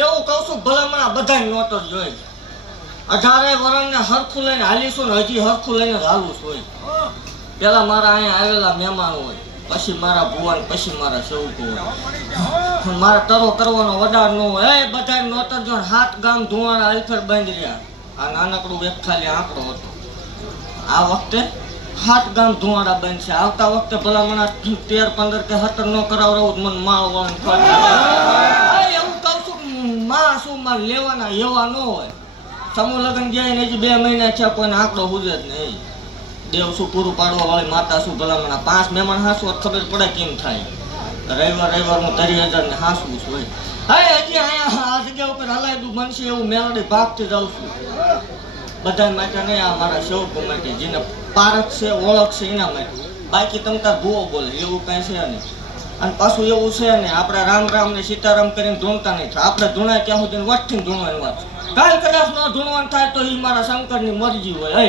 એવું કહું છું ભલામણા બધા નોટ જ જોઈ 18 વર્ષને હરખું લઈને હાલીશું ને હજી હરખું લઈને હાલું છું પેલા મારા અહીંયા આવેલા મહેમાન હોય પછી મારા ભુવન પછી મારા સેવકો હોય મારા તરો કરવાનો વડાર ન હોય એ બધા નોટ જ જો 7 ગામ ધુવાણા અલફર બાંધી રહ્યા આ નાનકડું એક ખાલી આંકડો હતો આ વખતે 7 ગામ ધુવાડા બનશે આવતા વખતે ભલામણા 13 15 કે 17 નો કરાવરાવું મને માળ વાળું એવું કહું છું માં શું માં લેવાના એવા ન હોય સમૂહ લગ્ન ગયા ને હજી 2 મહિના છે કોઈને આંકડો હુજે જ નહીં દેવ શું પૂરું પાડવા વાળી માતા શું ભલામણા 5 મહેમાન હાસવા ખબર પડે કેમ થાય રવિવાર હું 30,000 ને હાસવું છું હજી અહીંયા આ જગ્યા ઉપર હલાયદું બનશે એવું મેળડી ભાગથી જાઉં છું બધા માટે નહીં આ મારા સેવકો માટે જેને પારખ છે ઓળખ છે એના માટે બાકી તમે તાર ભૂવો બોલે એવું કઈ છે નહીં અને પાછું એવું છે ને આપણે રામ રામ ને સીતારામ કરીને ધૂણતા નહીં આપણે ધૂણાય ત્યાં સુધી વટથી ધૂણવાની વાત કાલ કદાચ ન ધૂણવાનું થાય તો એ મારા શંકરની મરજી હોય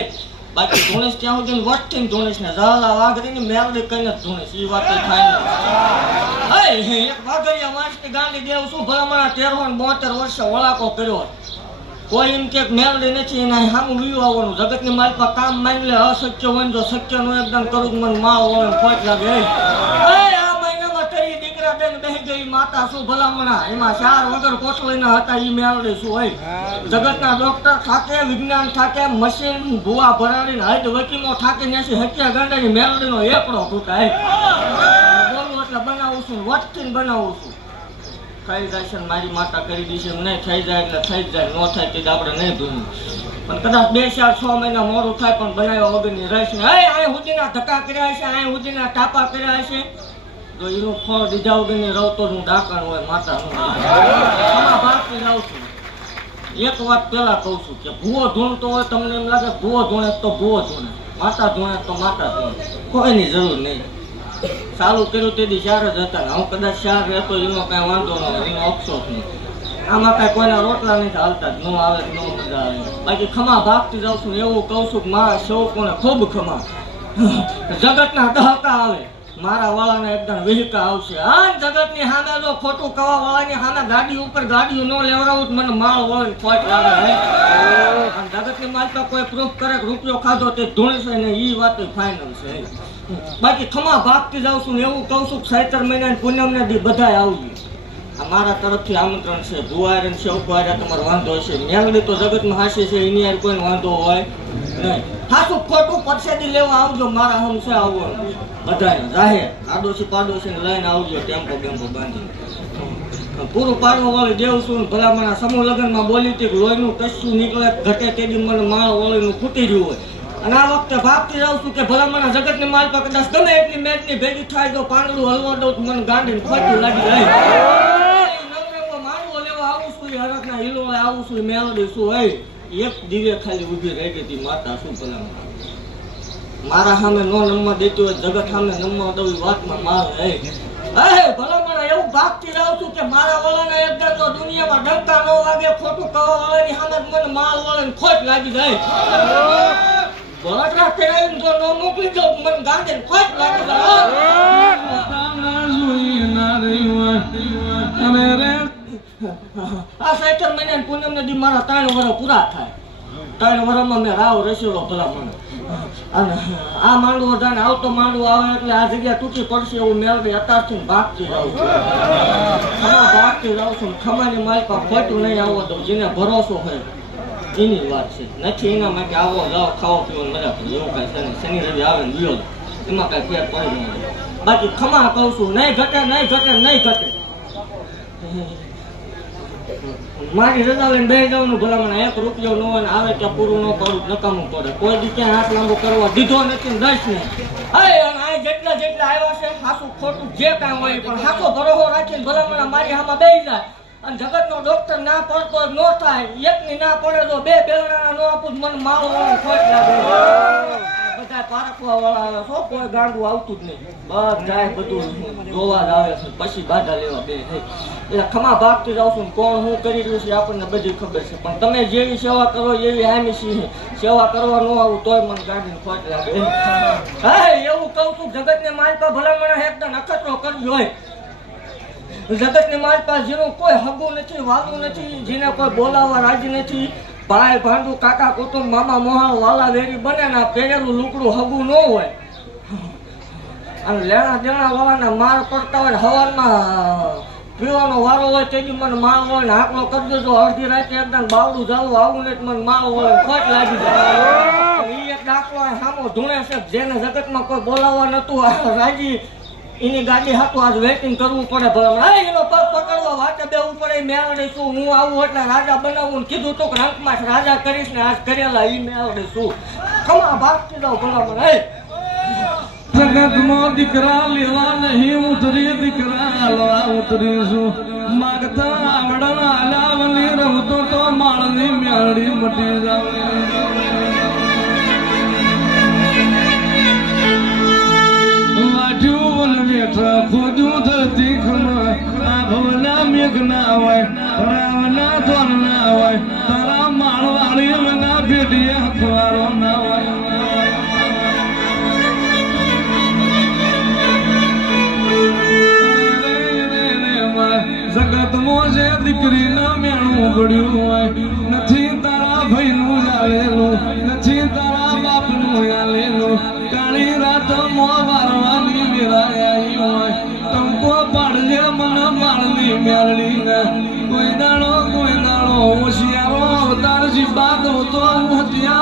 બાકી ધૂણીશ ત્યાં સુધી વટથી ધૂણીશ ને ઝાલા વાઘરીની મેળડી કઈને ધૂણીશ એ વાત થાય નહીં એક વાઘરિયા માણસની ગાંડી દેવ શું ભલામણા 13 72 વર્ષે વળાકો કર્યો કોઈ એમ કે મેળડી નથી એના સામું વીયું આવવાનું જગતની માલપા કામ માંગ લે અશક્ય હોય જો શક્યનું એકદમ કરું મને માળ વળે ખોટ લાગે આ મહિનામાં તરી દીકરા બેન બેહી ગઈ માતા શું ભલામણા એમાં 4 વગર કોસળીના હતા એ મેળડી શું હોય જગતના ડોક્ટર થાકે વિજ્ઞાન થાકે મશીન ભૂવા ભરાડીને હદ વકીમો થાકે ન્યાસી હત્યા ગાંડાની મેળડીનો એકડો તૂટાય બોલું એટલે બનાવું છું વટથી બનાવું છું થઈ જાય છે મારી માતા કરી દીશે નહીં થઈ જાય એટલે થઈ જાય ન થાય તે આપણે નહીં ધૂનું પણ કદાચ 2 4 6 મહિના મોડું થાય પણ બનાવ્યા વગરની રહીશ ને અહીં સુધીના ધક્કા કર્યા છે અહીં સુધીના ટાપા કર્યા છે તો એનું ફળ દીધા વગરની રવતોનું ડાકણ હોય માતાનું ભાગથી જાઉં છું એક વાત પેલા કહું છું કે ભૂવો ધૂણતો હોય તમને એમ લાગે ભૂવો ધૂણે તો ભૂવો ધૂણે માતા ધૂણે તો માતા ધૂણે કોઈની જરૂર નહીં ચાલુ કર્યું તેથી 4 જ હતા હું કદાચ 4 રહેતો એનો કઈ વાંધો ન એનો અફસોસ નહીં આમાં કઈ કોઈના રોટલા નહીં હાલતા ન આવે ન મજા આવે બાકી ખમા ભાગતી જાઉં છું એવું કહું છું કે મારા સેવકોને ખૂબ ખમા જગતના દહકા આવે મારા વાળાને એકદમ વિહકા આવશે આ જગતની સામે જો ખોટું કવા વાળાની સામે ગાડી ઉપર ગાડીઓ ન લેવડાવું મને માળ વળે ખોટ લાગે જગતની માલતા કોઈ પ્રૂફ કરે રૂપિયો ખાધો તે ધૂણશે ને એ વાત ફાઇનલ છે બાકી ખમા ભાગતી જાઉં છું ને એવું કહું છું 7 મહિના પૂનમ ને દી બધા આવજો આ મારા તરફથી આમંત્રણ છે ભુવારે ને સેવકવારે તમારો વાંધો હશે મેલડી તો જગતમાં હાસી છે એની યાર કોઈ વાંધો હોય નહીં ખાસું ખોટું પરસેદી લેવા આવજો મારા હમસે આવવાનું બધાને જાહેર આડોશી પાડોશી ને લઈને આવજો ટેમ્પો બેમ્પો બાંધી પૂરું પાડવા વાળી દેવ છું ભલામણા સમૂહ લગ્નમાં બોલી હતી લોહીનું કશું નીકળે ઘટે તેડી મને માળ વળીનું ખૂટી રહ્યું હોય અને આ વખતે ભાગતી જાઉં છું કે ભલામણા જગતની માલ પર કદાચ ગમે એટલી મેચની ભેગી થાય તો પાંદડું હલવા દઉં તો મને ગાંડીને ખોટું લાગી જાય માંડવો લેવા આવું છું હરકના હિલોળે આવું છું મેળવી શું હોય એક દિવે ખાલી ઊભી રહી ગઈ હતી માતા શું ભલામણા મારા સામે નો નમવા દેતી હોય જગત સામે નમવા દઉં વાતમાં માલ ભલામણા એવું ભાગતી જાઉં છું કે મારા વાળાના એકદમ તો દુનિયામાં ડંકા ન વાગે ખોટું કવા વાળાની સામે મને માલ વાળાને ખોટ લાગી જાય બળતરા કરાવીને જો ન મોકલી દઉં મને ગાંધીને ખોટ લાગી જાય આ 7 મહિના પૂનમ નદી મારા 3 વર્ષ પૂરા થાય 3 વર્ષમાં મેં રાવ રસેલો ભલામણ અને આ માંડવો જાણે આવતો માંડવો આવે એટલે આ જગ્યા તૂટી પડશે એવું મેળવી અત્યારથી ભાગતી જાઉં છું ભાગતી જાઉં છું ખમાની માલપા ખોટું નહીં આવવા દઉં જેને ભરોસો હોય એની વાત છે નથી એના માટે આવો જાઓ ખાવો પીવો મજા પડે એવું કાંઈ છે નહીં શનિ રવિ આવે ને વિયો એમાં કાંઈ ફેર પડી નહીં બાકી ખમા કહું છું નહીં ઘટે નહીં ઘટે નહીં ઘટે મારી રજા લઈને બે જવાનું ભલામણ 1 રૂપિયો ન હોય આવે ત્યાં પૂરું ન પડવું નકામું પડે કોઈ દી ક્યાં હાથ લાંબો કરવા દીધો નથી દસ ને જેટલા આવ્યા છે હાસું ખોટું જે કાંઈ હોય પણ હાસો ભરોસો રાખીને ભલામણ મારી હામાં બેસી જાય અને જગતનો ડોક્ટર ના પડતો ન થાય એકની ના પડે તો 2 બેલડાના ન આપું મને માળો ખોટ લાગે બધા પારખવા વાળા આવે છો કોઈ ગાંડું આવતું જ નહીં બધા બધું જોવા જ આવે છે પછી બાધા લેવા બે એટલે ખમા ભાગતી જાઉં છું કોણ હું કરી રહ્યું છે આપણને બધી ખબર છે પણ તમે જેવી સેવા કરો એવી આમી છીએ સેવા કરવા ન આવું તોય મને ગાડીને ખોટ લાગે એવું કહું છું જગતને માલપા ભલામણા એકદમ અખતરો કરજો હોય જગતની મારી પાસે જેનું કોઈ હગું નથી, વાલું નથી, જેને કોઈ બોલાવવા રાજી નથી, ભાઈ ભાંડુ કાકા કુટુંબ મામા મોહા વાલા વેરી બને ને પહેરેલું લુકડું હગું ન હોય અને લેણા દેણા વાળાના માર પડતા હોય, હવારમાં પીવાનો વારો હોય તેથી મને માળ હોય ને હાકલો કરી દેજો, અડધી રાતે એકદમ બાવડું જાવું આવું ને મને માળ હોય ખોટ લાગી જાય. એ એક દાખલો સામો ધૂણે છે, જેને જગતમાં કોઈ બોલાવવા નતું રાજી એની ગાડી હાથું આજ વેટિંગ કરવું પડે. ભલા એનો પગ પકડવા વાટે બેવું પડે, મેળવે શું હું આવું એટલે રાજા બનાવું કીધું તો રંગમાં રાજા કરીશ ને આજ કરેલા એ મેળવે શું ખમા ભાગતી જાવ ભલા મને. જગત માં દીકરા લેવા નહીં ઉતરી, દીકરા લેવા ઉતરીશું માગતા આવડન આલાવની રમતો તો માળની મેળી મટી જાવ. વાટ્યું મેઠા ખોજું ધરતી ખમા, આ ભવના મેઘ ના હોય, રામના ધોન ના હોય, તારા માળવાળી મના ભેટીએ હથવારો ના હોય. જગત મોજે દીકરી ના મેણું ગળ્યું હોય, નથી તારા ભાઈ નું આલેલું, નથી તારા બાપ નું આલેલું, કાળી રાત મો વારવાની મેળાઈ હોય, ટંકો પાડજે મને માળની મેળડી ને કોઈ દાડો હોશિયારો અવતાર જી બાદ હોતો હું ત્યાં